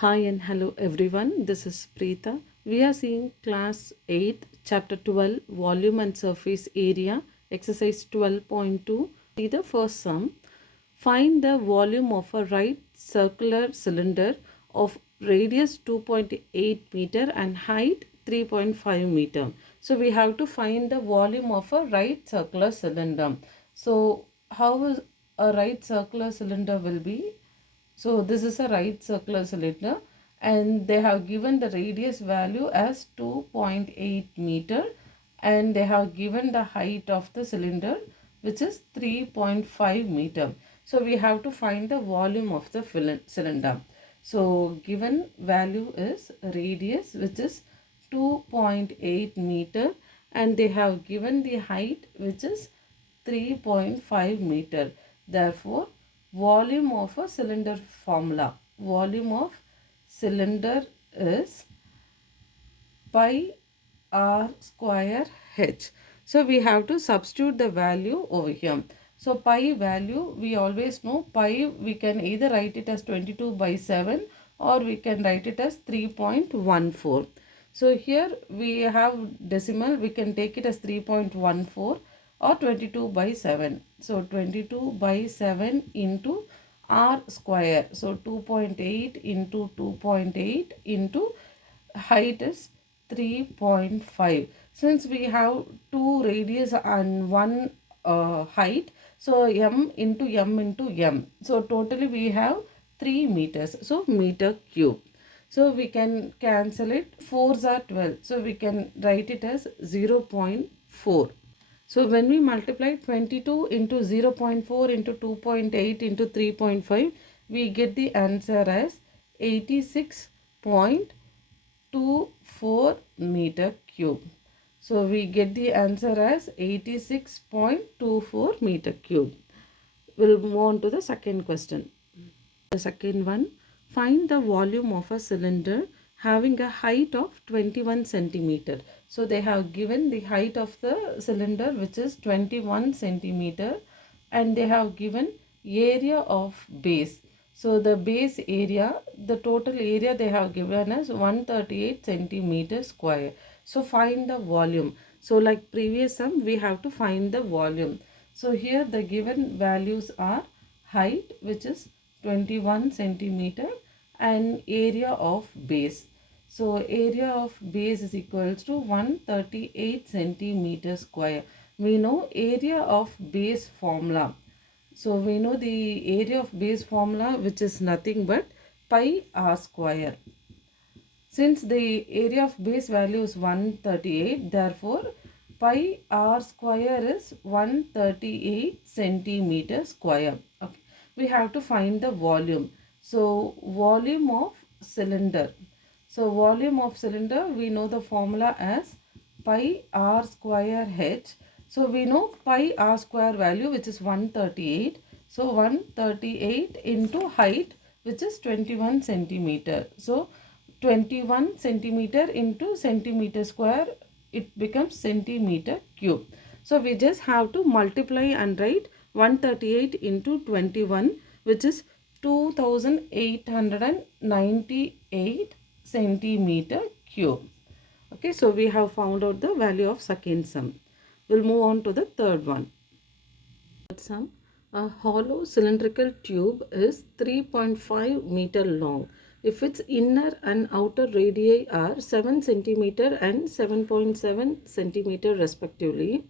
Hi and hello everyone. This is Preeta. We are seeing class 8, chapter 12, volume and surface area, exercise 12.2. See the first sum. Find the volume of a right circular cylinder of radius 2.8 meter and height 3.5 meter. So we have to find the volume of a right circular cylinder. So how is a right circular cylinder will be? So this is a right circular cylinder and they have given the radius value as 2.8 meter and they have given the height of the cylinder which is 3.5 meter. So we have to find the volume of the cylinder. So given value is radius which is 2.8 meter and they have given the height which is 3.5 meter. Therefore, volume of a cylinder formula. Volume of cylinder is pi r square h. So we have to substitute the value over here. So pi value, we always know pi, we can either write it as 22 by 7 or we can write it as 3.14. So here we have decimal, we can take it as 3.14 or 22 by 7. So 22 by 7 into r square. So 2.8 into 2.8 into height is 3.5. Since we have two radius and one height, so m into m. So totally we have 3 meters. So meter cube. So we can cancel it. 4s are 12. So we can write it as 0.4. So when we multiply 22 into 0.4 into 2.8 into 3.5, we get the answer as 86.24 meter cube. So we get the answer as 86.24 meter cube. We'll move on to the second question. The second one, find the volume of a cylinder having a height of 21 centimeter. So they have given the height of the cylinder which is 21 centimeter and they have given area of base. So the base area, the total area they have given as 138 centimeter square. So find the volume. So like previous sum, we have to find the volume. So here the given values are height which is 21 centimeter and area of base. So area of base is equals to 138 centimeter square. We know area of base formula. So we know the area of base formula which is nothing but pi r square. Since the area of base value is 138, therefore pi r square is 138 centimeter square. Okay. We have to find the volume. So volume of cylinder. So volume of cylinder, we know the formula as pi r square h. So we know pi r square value which is 138. So 138 into height which is 21 centimeter. So 21 centimeter into centimeter square, it becomes centimeter cube. So we just have to multiply and write 138 into 21 which is 2898 centimeter cube. Okay, so we have found out the value of second sum. We'll move on to the third one. Third sum, a hollow cylindrical tube is 3.5 meter long if its inner and outer radii are 7 centimeter and 7.7 centimeter respectively.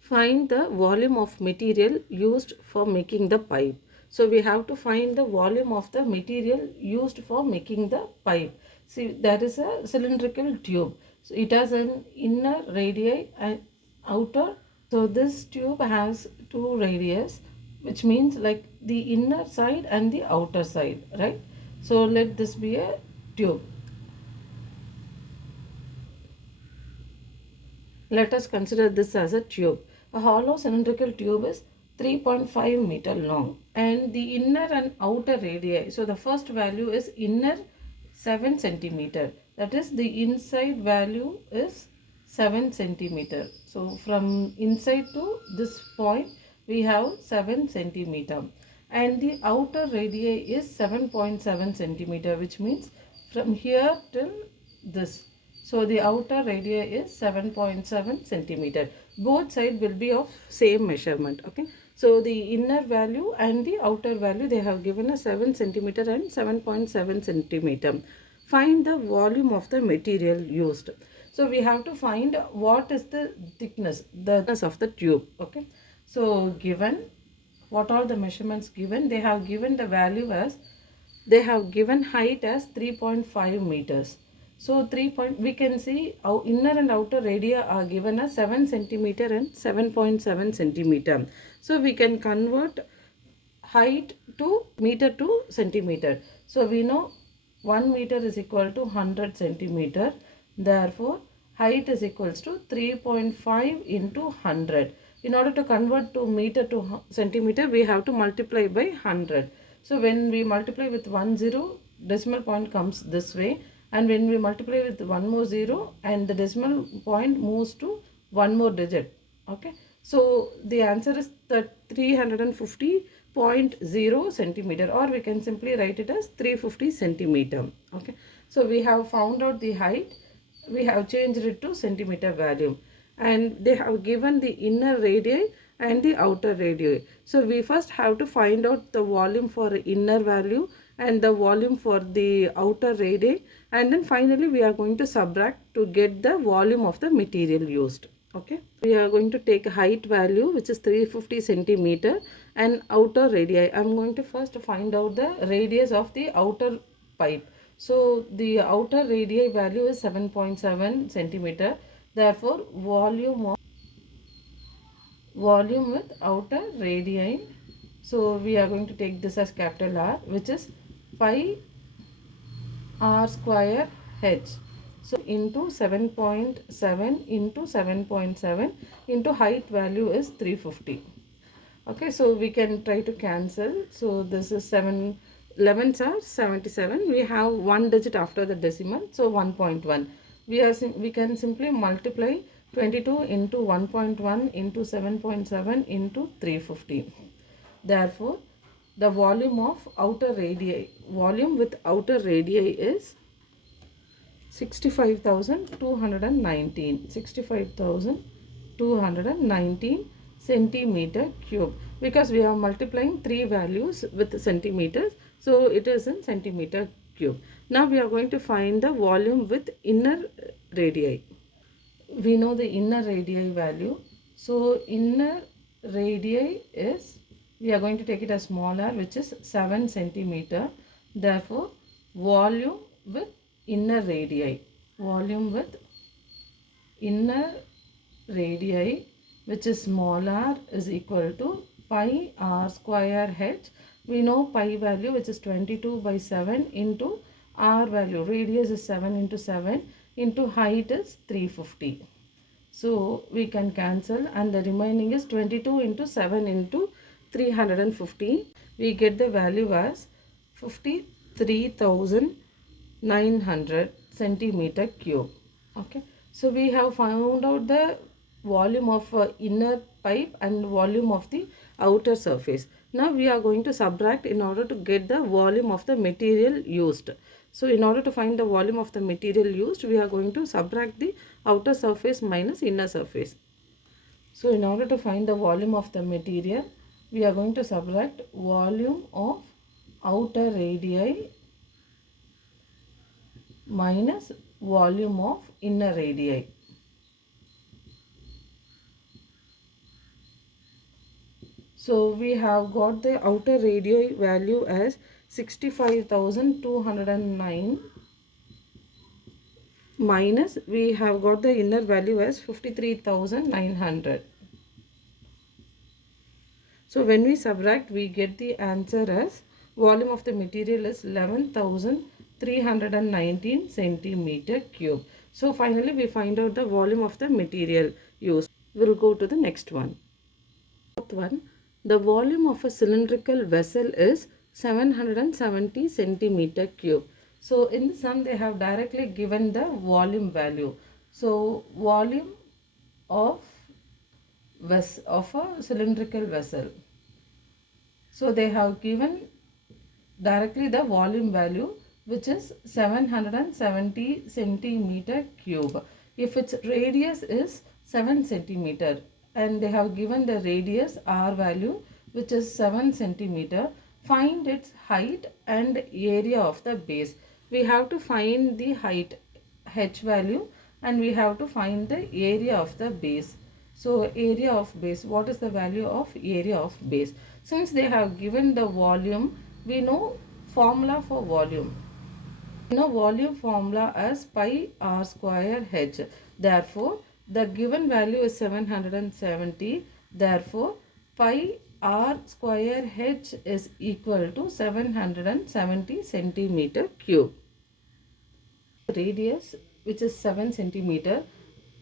Find the volume of material used for making the pipe. So we have to find the volume of the material used for making the pipe. See, there is a cylindrical tube. So it has an inner radii and outer. So this tube has two radius, which means like the inner side and the outer side, right? So let this be a tube. Let us consider this as a tube. A hollow cylindrical tube is 3.5 meter long and the inner and outer radii. So the first value is inner 7 centimeter. That is the inside value is 7 centimeter. So from inside to this point we have 7 centimeter and the outer radii is 7.7 centimeter, which means from here till this. So the outer radii is 7.7 centimeter. Both sides will be of same measurement. Okay. So the inner value and the outer value, they have given a 7 centimeter and 7.7 centimeter. Find the volume of the material used. So we have to find what is the thickness of the tube. Okay. So given what are the measurements given, they have given the value as, they have given height as 3.5 meters. So we can see our inner and outer radii are given as 7 centimeter and 7.7 centimeter. So we can convert height to meter to centimeter. So we know 1 meter is equal to 100 centimeter. Therefore, height is equals to 3.5 into 100. In order to convert to meter to centimeter, we have to multiply by 100. So when we multiply with 1 0, decimal point comes this way. And when we multiply with one more 0, and the decimal point moves to one more digit. Okay. So the answer is 350.0 centimeter, or we can simply write it as 350 centimeter. Okay. So we have found out the height. We have changed it to centimeter value, and they have given the inner radii and the outer radii. So we first have to find out the volume for inner value and the volume for the outer radii, and then finally we are going to subtract to get the volume of the material used. Okay, we are going to take height value, which is 350 centimeter, and outer radii. I am going to first find out the radius of the outer pipe. So the outer radii value is 7.7 centimeter. Therefore, volume with outer radii. So we are going to take this as capital R, which is pi r square h. So into 7.7 into 7.7 into height value is 350. Okay, so we can try to cancel. So this is 7 11s are 77. We have one digit after the decimal, so 1.1. We can simply multiply 22 into 1.1 into 7.7 into 350. Therefore, the volume of outer radii, volume with outer radii is 65,219 centimeter cube, because we are multiplying three values with centimeters, so it is in centimeter cube. Now we are going to find the volume with inner radii. We know the inner radii value. So inner radii is, we are going to take it as small r, which is 7 centimeter. Therefore, volume with inner radii, which is small r, is equal to pi r square h. We know pi value, which is 22 by 7, into r value, radius is 7 into 7, into height is 350. So we can cancel, and the remaining is 22 into 7 into 350. We get the value as 53,900 centimeter cube. Okay. So we have found out the volume of inner pipe and volume of the outer surface. Now we are going to subtract in order to get the volume of the material used. So in order to find the volume of the material used, we are going to subtract the outer surface minus inner surface. So in order to find the volume of the material, we are going to subtract volume of outer radii minus volume of inner radii. So we have got the outer radii value as 65,209 minus we have got the inner value as 53,900. So when we subtract, we get the answer as volume of the material is 11,319 centimeter cube. So finally we find out the volume of the material used. We'll go to the next one. Fourth one, the volume of a cylindrical vessel is 770 centimeter cube. So in the sum, they have directly given the volume value. So volume of a cylindrical vessel. So they have given directly the volume value, which is 770 centimeter cube. If its radius is 7 centimeter and they have given the radius r value, which is 7 centimeter, find its height and area of the base. We have to find the height h value and we have to find the area of the base. So area of base, what is the value of area of base? Since they have given the volume, we know formula for volume. We know volume formula as pi r square h. Therefore, the given value is 770. Therefore, pi r square h is equal to 770 centimeter cube. Radius, which is 7 centimeter,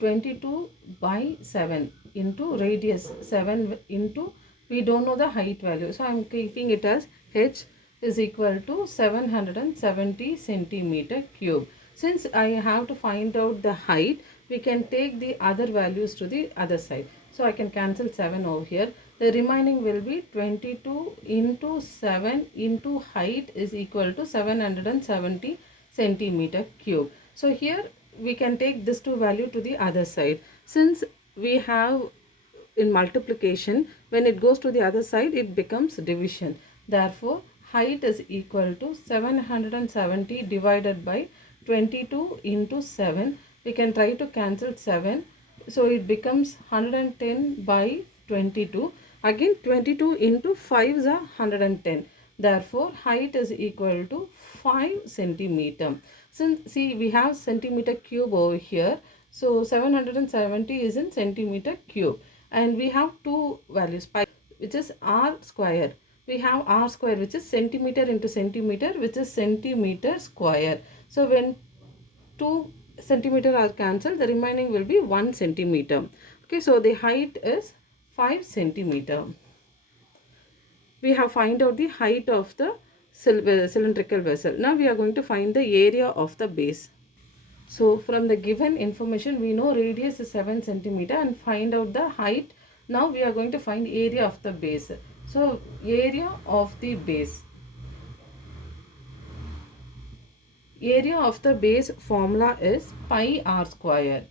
22 by 7 into radius 7 into, we don't know the height value, so I am keeping it as h is equal to 770 centimeter cube. Since I have to find out the height, we can take the other values to the other side. So I can cancel 7 over here. The remaining will be 22 into 7 into height is equal to 770 centimeter cube. So here we can take this two value to the other side. Since we have in multiplication, when it goes to the other side, it becomes division. Therefore, height is equal to 770 divided by 22 into 7. We can try to cancel 7. So it becomes 110 by 22. Again 22 into 5 is 110. Therefore, height is equal to 5 centimeter. Since see we have centimeter cube over here. So 770 is in centimeter cube. And we have two values, pi, which is r square. We have r square, which is centimeter into centimeter, which is centimeter square. So when 2 centimeter are cancelled, the remaining will be 1 centimeter. Okay, so the height is 5 centimeter. We have find out the height of the cylindrical vessel. Now we are going to find the area of the base. So from the given information, we know radius is 7 centimeter and find out the height. Now we are going to find area of the base. So area of the base. Area of the base formula is pi r square.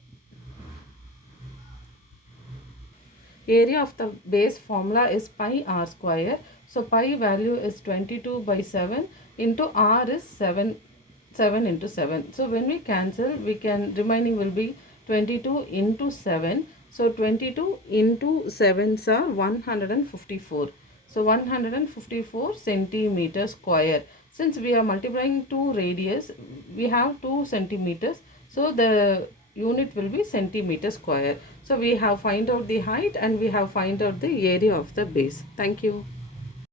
Area of the base formula is pi r square. So pi value is 22 by 7 into r is 7 into 7. So when we cancel, we can, remaining will be 22 into 7. So 22 into 7s are 154. So 154 centimeter square. Since we are multiplying 2 radius, we have 2 centimeters. So the unit will be centimeter square. So we have find out the height and we have find out the area of the base. Thank you.